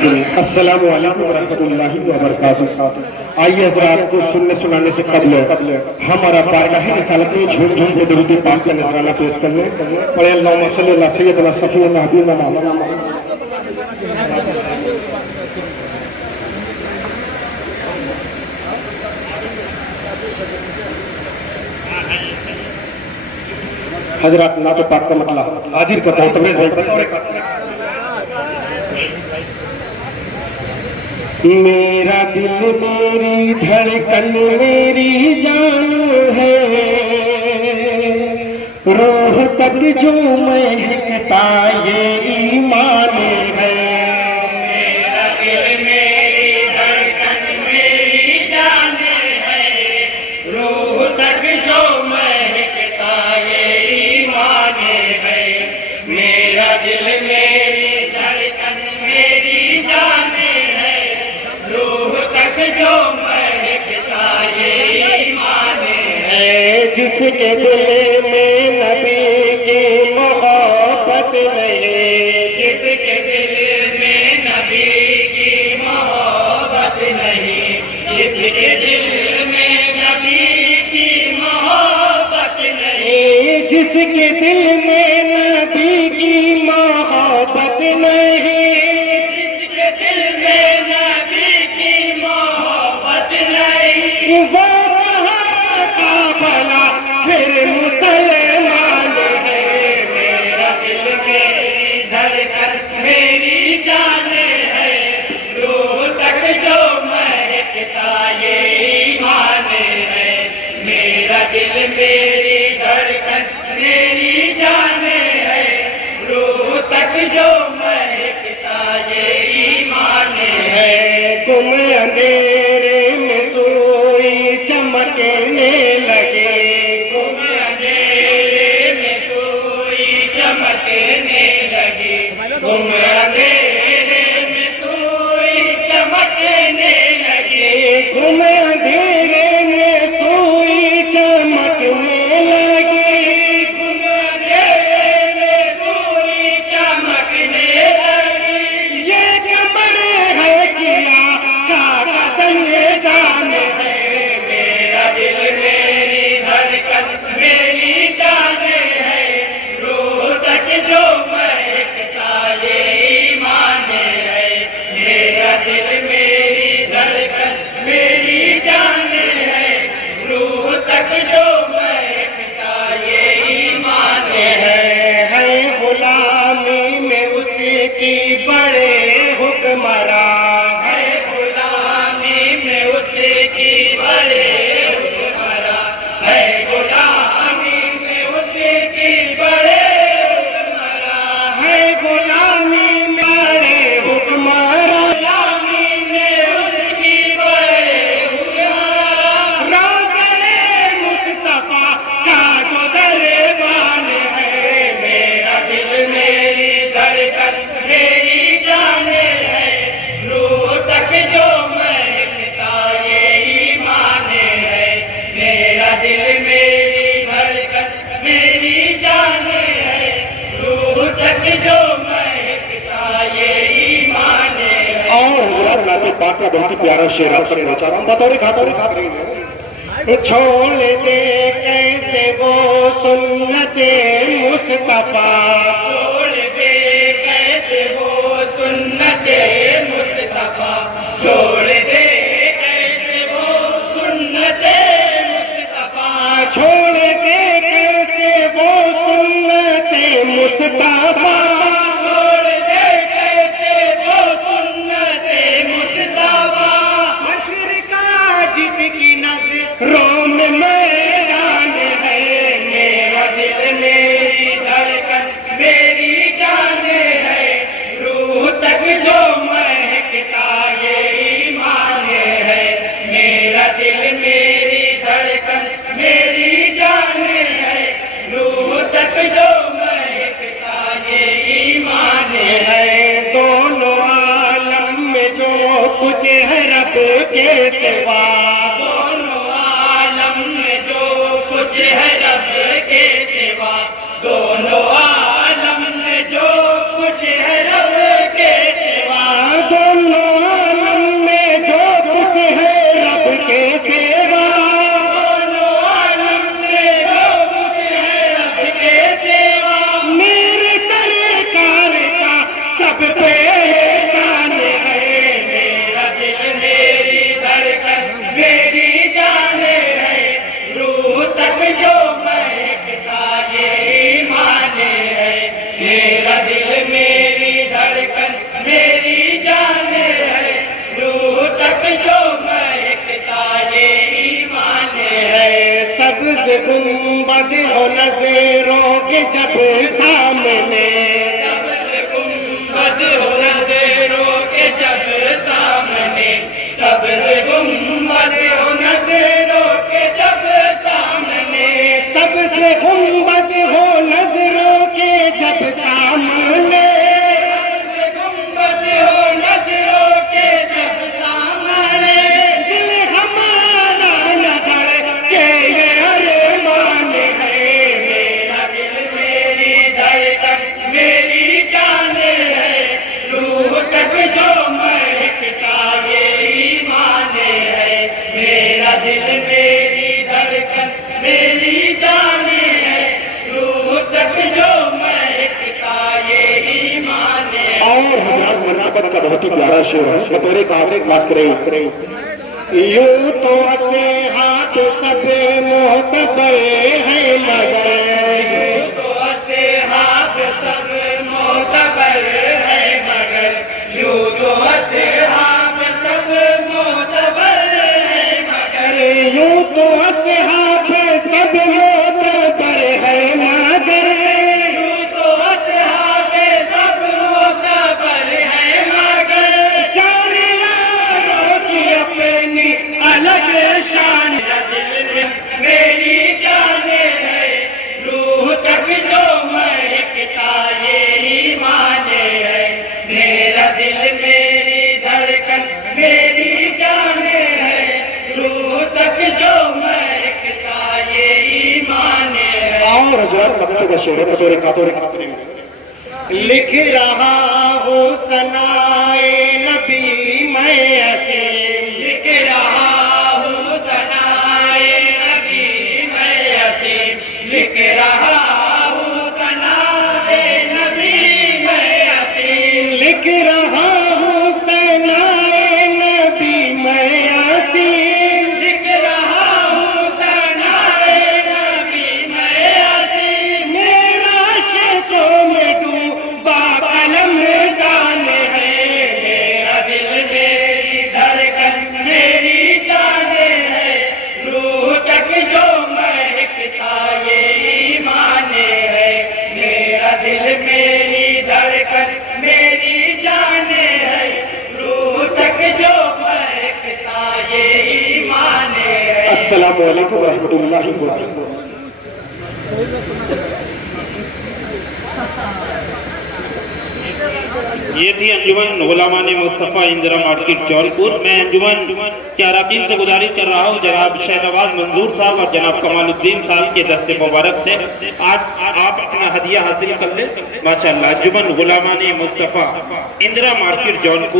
अस्सलामु अलैकुम रहमतुल्लाहि व बरकातुहू। आइए हज़रात को सुनने सुनाने से कबल हमारा बारगाह रिसालत में झूम झूम के दरूद पाक का नजराना पेश करने पढ़े अल्लाहुम्मा सल्ली अला सय्यदना सफीना हबीबना मोहम्मद। हजरात ना तो पाक का मतलब हाजिर करता हूँ तबरेज़ मेरा दिल मेरी धड़कन मेरी जान है, रूह तक जो महकता ये ईमान है। मेरा दिल मेरी धड़कन मेरी जान है, रूह तक जो महकता ये ईमान है। मेरा दिल मेरी धड़कन मेरी जान जो महकता ये ईमान है। जिसके दिल में नबी की मोहब्बत नहीं, जिसके दिल में नबी की मोहब्बत नहीं, जिसके दिल में नबी की मोहब्बत नहीं, जिसके दिल में नबी की मोहब्बत नहीं, वो का भला फिर मुसलमान है। मेरा दिल मेरी धड़कन मेरी जान है, रूह तक जो महकता ये ईमान है। मेरा दिल मेरी धड़कन मेरी जान है, रूह तक जो महकता ये ईमान है। तुम अंधेरे में चमकने लगे, तुम अंधेरे में सोई चमकने लगे, तुम अंधेरे में सोई चमकने लगे, तुम अंधेरे में सोई चमकने लगे, तुम अंधेरे में सोई चमकने लगे। ये कमर है किया का कदम दाम है। दिल मेरी धड़कन मेरी जान है, रूह तक जो महकता ये ईमान है। मेरा दिल मेरी धड़कन मेरी जान है, रूह तक जो महकता ये ईमान है गुलामी में उसकी बड़े हुक्मरान, है गुलामी में उसकी बड़े है, गुलामी में उसकी बड़े हुक्मरान, है गुलामी में बड़े हुक्मरान, गुलामी में उसकी बड़े हुक्मरान। रोज़े मुस्तफा का जो दरबान है। मेरा दिल मेरी धड़कन मेरी जान है, रूह तक जो महकता ये ईमान है। मेरा दिल मेरी धड़कन मेरी जान है, रूह तक जो महकता ये ईमान है। और हज़रात नाते पाक का बहुत ही प्यारा शेर आप तक पहुंचा रहा हूँ। बतौरे खा रही है। छोड़ दे कैसे वो सुन्नते मुस्तफा, छोड़ दे कैसे वो सुन्नते मुस्तफा, छोड़ दे कैसे वो सुन्नते मुस्तफा, छोड़ दे कैसे वो सुन्नते मुस्तफा, छोड़ दे कैसे वो सुन्नते मुस्तफा। मशरिका जिसकी नज़रों में मैदान है। मेरा दिल मेरी धड़कन मेरी जान है, रूह तक जो महकता ये ईमान है। मेरा दिल मेरी धड़कन मेरी जान है, रूह तक जो महकता ये ईमान है। दोनों आलम में जो कुछ है रब के सिवा, दोनों आलम में जो कुछ है रब के सिवा, दोनों आलम में जो कुछ है रब के सिवा, दोनों से गुंबद हो नजरों के जब सामने, सबसे गुंबद हो नजरों के जब सामने, सबसे गुंबद हो नजरों के जब सामने, सबसे गुंबद हो नजरों के जब सामने, सबसे गुंबद हो नजरों के जब सामने, दिल हमारा नजर के ये अरमान है, मेरा दिल मेरी धड़कन मेरी जान है, रूह तक जो महकता ये ईमान है, मेरा दिल मेरी धड़कन मेरी जान है, रूह तक जो महकता ये ईमान है। और हजरत मनाकत का बहुत ही प्यारा शेर है, बतौरे काबरे बात करें। यूं तो असे हाथ सब मोहतबर है मगर, तो असे हाथ सब मोतबर है मगर, यूं तो असे हाथ सब मोतबर है मगर, यूं तो असे हाथ सब मोहतबर है मगर, यूं तो असे हाथ सब मोतबर है मगर, जाने यारों की अपनी अलग शान, दिल में मेरी जान है, रूह तक जो महकता ये ईमान है, मेरा दिल मेरी धड़कन मेरी जान है, रूह तक जो महकता ये ईमान है। और हजरत मदद का शेर है, बतौरे काबरे लिख रहा हूँ सनाए नबी मैं असीम, लिख रहा हूँ सनाए नबी मैं असीम, लिख रहा हूँ सनाए नबी मैं असीम, लिख रहा हूँ सनाए नबी मैं असीम, लिख रहा हूँ सनाए नबी मैं असीम, मेरा शेखों में डूबा कलम दान है, मेरा दिल मेरी धड़कन मेरी जान है, रूह तक जो महकता ये ईमान है, मेरा दिल मेरी धड़कन मेरी जान है, रूह तक जो महकता ये ईमान है। अस्सलामु अलैकुम व रहमतुल्लाहि व बरकातुहू। ये थी अंजुमन गुलामान मुस्तफ़ा इंदिरा मार्केट जौनपुर। मैं अंजुमन के अरकान से गुजारिश कर रहा हूँ जनाब शहनवाज मंजूर साहब और जनाब कमालुद्दीन साहब के दस्ते मुबारक से आज आप अपना हदिया हासिल कर ले माशाअल्लाह। अंजुमन गुलामान मुस्तफ़ा इंदिरा मार्केट जौनपुर।